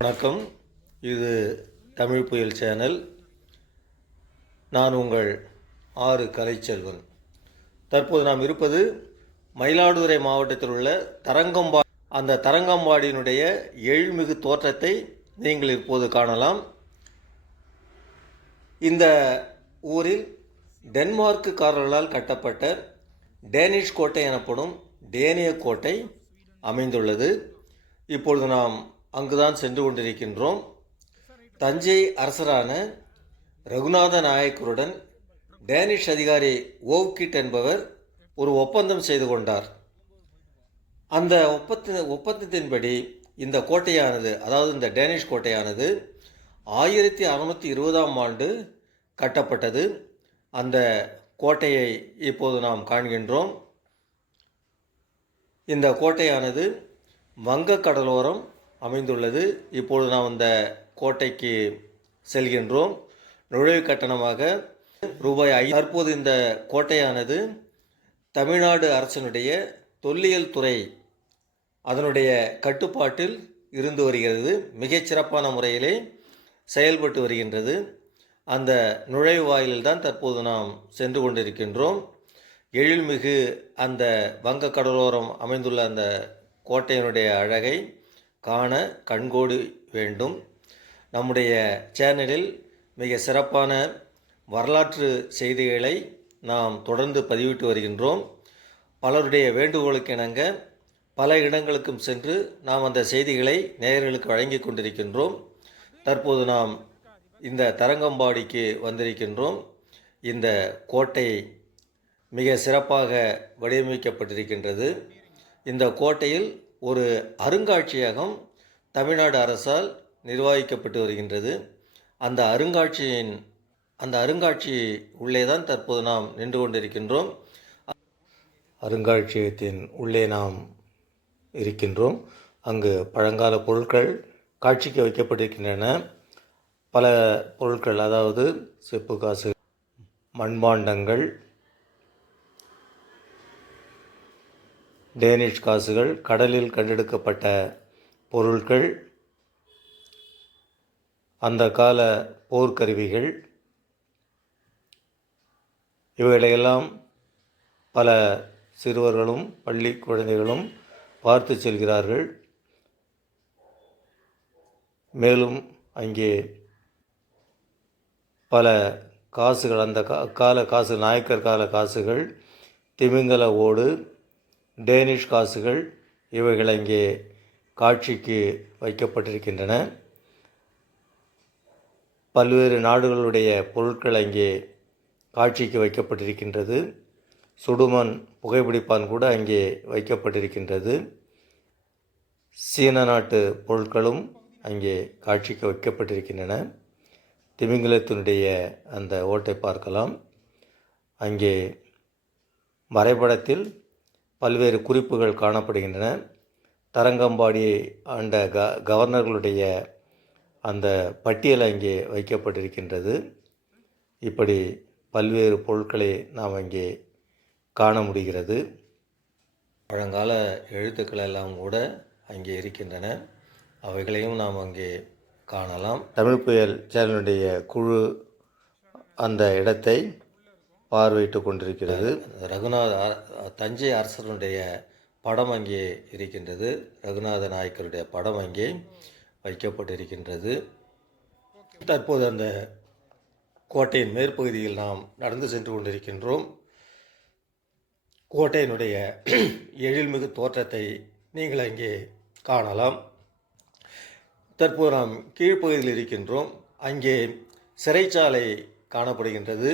வணக்கம். இது தமிழ் புயல் சேனல். நான் உங்கள் ஆறு கலைச்செல்வன். தற்போது நாம் இருப்பது மயிலாடுதுறை மாவட்டத்தில் உள்ள தரங்கம்பா அந்த தரங்கம்பாடியினுடைய எழில்மிகு தோற்றத்தை நீங்கள் இப்போது காணலாம். இந்த ஊரில் டென்மார்க்குக்காரர்களால் கட்டப்பட்ட டேனிஷ் கோட்டை எனப்படும் டேனிய கோட்டை அமைந்துள்ளது. இப்பொழுது நாம் அங்குதான் சென்று கொண்டிருக்கின்றோம். தஞ்சை அரசரான ரகுநாத நாயக்கருடன் டேனிஷ் அதிகாரி ஓவ்கிட் என்பவர் ஒரு ஒப்பந்தம் செய்து கொண்டார். அந்த ஒப்பந்த ஒப்பந்தத்தின்படி இந்த கோட்டையானது அதாவது இந்த டேனிஷ் கோட்டையானது ஆயிரத்தி அறுநூற்றி இருபதாம் ஆண்டு கட்டப்பட்டது. அந்த கோட்டையை இப்போது நாம் காண்கின்றோம். இந்த கோட்டையானது வங்க கடலோரம் அமைந்துள்ளது. இப்பொழுது நாம் அந்த கோட்டைக்கு செல்கின்றோம். நுழைவு கட்டணமாக ரூபாய் ஐ தற்போது இந்த கோட்டையானது தமிழ்நாடு அரசினுடைய தொல்லியல் துறை அதனுடைய கட்டுப்பாட்டில் இருந்து வருகிறது. மிகச்சிறப்பான முறையிலே செயல்பட்டு வருகின்றது. அந்த நுழைவு தான் தற்போது நாம் சென்று கொண்டிருக்கின்றோம். எழில்மிகு அந்த வங்க கடலோரம் அமைந்துள்ள அந்த கோட்டையினுடைய அழகை காண கண்கோடு வேண்டும். நம்முடைய சேனலில் மிக சிறப்பான வரலாற்று செய்திகளை நாம் தொடர்ந்து பதிவிட்டு வருகின்றோம். பலருடைய வேண்டுகோளுக்கு இணங்க பல இடங்களுக்கும் சென்று நாம் அந்த செய்திகளை நேயர்களுக்கு வழங்கி கொண்டிருக்கின்றோம். தற்போது நாம் இந்த தரங்கம்பாடிக்கு வந்திருக்கின்றோம். இந்த கோட்டை மிக சிறப்பாக வடிவமைக்கப்பட்டிருக்கின்றது. இந்த கோட்டையில் ஒரு அருங்காட்சியகம் தமிழ்நாடு அரசால் நிர்வகிக்கப்பட்டு வருகின்றது. அந்த அருங்காட்சியின் அந்த அருங்காட்சி உள்ளே தான் தற்போது நாம் நின்று கொண்டிருக்கின்றோம். அருங்காட்சியகத்தின் உள்ளே நாம் இருக்கின்றோம். அங்கு பழங்கால பொருட்கள் காட்சிக்கு வைக்கப்பட்டிருக்கின்றன. பல பொருட்கள் அதாவது செப்பு காசு மண்பாண்டங்கள் டேனிஷ் காசுகள் கடலில் கண்டெடுக்கப்பட்ட பொருட்கள் அந்த கால போர்க்கருவிகள் இவைகளையெல்லாம் பல சிறுவர்களும் பள்ளி குழந்தைகளும் பார்த்து செல்கிறார்கள். மேலும் அங்கே பல காசுகள் அந்த கா கால காசு நாயக்கர் கால காசுகள் திமிங்கல ஓடு டேனிஷ் காசுகள் இவைகள் அங்கே காட்சிக்கு வைக்கப்பட்டிருக்கின்றன. பல்வேறு நாடுகளுடைய பொருட்கள் அங்கே காட்சிக்கு வைக்கப்பட்டிருக்கின்றது. சுடுமண் புகைப்பிடிப்பான் கூட அங்கே வைக்கப்பட்டிருக்கின்றது. சீன நாட்டு பொருட்களும் அங்கே காட்சிக்கு வைக்கப்பட்டிருக்கின்றன. திமிங்கலத்தினுடைய அந்த ஓட்டை பார்க்கலாம். அங்கே வரைபடத்தில் பல்வேறு குறிப்புகள் காணப்படுகின்றன. தரங்கம்பாடி ஆண்ட க கவர்னர்களுடைய அந்த பட்டியல் அங்கே வைக்கப்பட்டிருக்கின்றது. இப்படி பல்வேறு பொருட்களை நாம் அங்கே காண முடிகிறது. பழங்கால எழுத்துக்கள் எல்லாம் கூட அங்கே இருக்கின்றன. அவைகளையும் நாம் அங்கே காணலாம். தமிழ் புயல் சேனலுடைய குழு அந்த இடத்தை பார்வையிட்டு கொண்டிருக்கிறது. ரகுநாத தஞ்சை அரசனுடைய படம் அங்கே இருக்கின்றது. ரகுநாத நாயக்கருடைய படம் அங்கே வைக்கப்பட்டிருக்கின்றது. தற்போது அந்த கோட்டையின் மேற்பகுதியில் நாம் நடந்து சென்று கொண்டிருக்கின்றோம். கோட்டையினுடைய எழில்மிகு தோற்றத்தை நீங்கள் அங்கே காணலாம். தற்போது நாம் கீழ்ப்பகுதியில் இருக்கின்றோம். அங்கே சிறைச்சாலை காணப்படுகின்றது.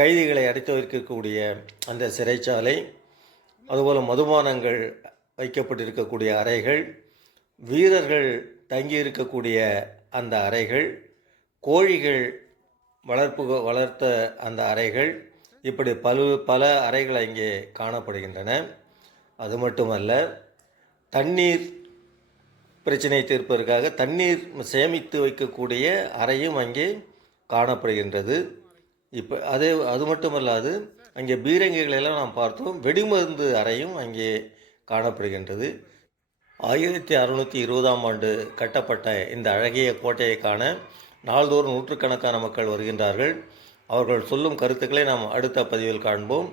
கைதிகளை அடைத்து வைக்கக்கூடிய அந்த சிறைச்சாலை அதுபோல் மதுபானங்கள் வைக்கப்பட்டிருக்கக்கூடிய அறைகள் வீரர்கள் தங்கியிருக்கக்கூடிய அந்த அறைகள் கோழிகள் வளர்ப்பு வளர்த்த அந்த அறைகள் இப்படி பல பல அறைகள் அங்கே காணப்படுகின்றன. அது மட்டுமல்ல தண்ணீர் பிரச்சனை தீர்ப்பதற்காக தண்ணீர் சேமித்து வைக்கக்கூடிய அறையும் அங்கே காணப்படுகின்றது. இப்போ அதே அது மட்டுமல்லாது அங்கே பீரங்கிகளெல்லாம் நாம் பார்த்தோம். வெடிமருந்து அறையும் அங்கே காணப்படுகின்றது. ஆயிரத்தி அறுநூற்றி இருபதாம் ஆண்டு கட்டப்பட்ட இந்த அழகிய கோட்டையை காண நாள்தோறும் நூற்றுக்கணக்கான மக்கள் வருகின்றார்கள். அவர்கள் சொல்லும் கருத்துக்களை நாம் அடுத்த பதிவில் காண்போம்.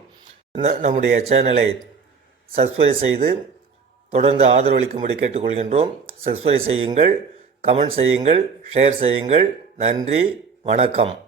நம்முடைய சேனலை சப்ஸ்கிரைப் செய்து தொடர்ந்து ஆதரவளிக்கும்படி கேட்டுக்கொள்கின்றோம். சப்ஸ்கிரைப் செய்யுங்கள் கமெண்ட் செய்யுங்கள் ஷேர் செய்யுங்கள். நன்றி வணக்கம்.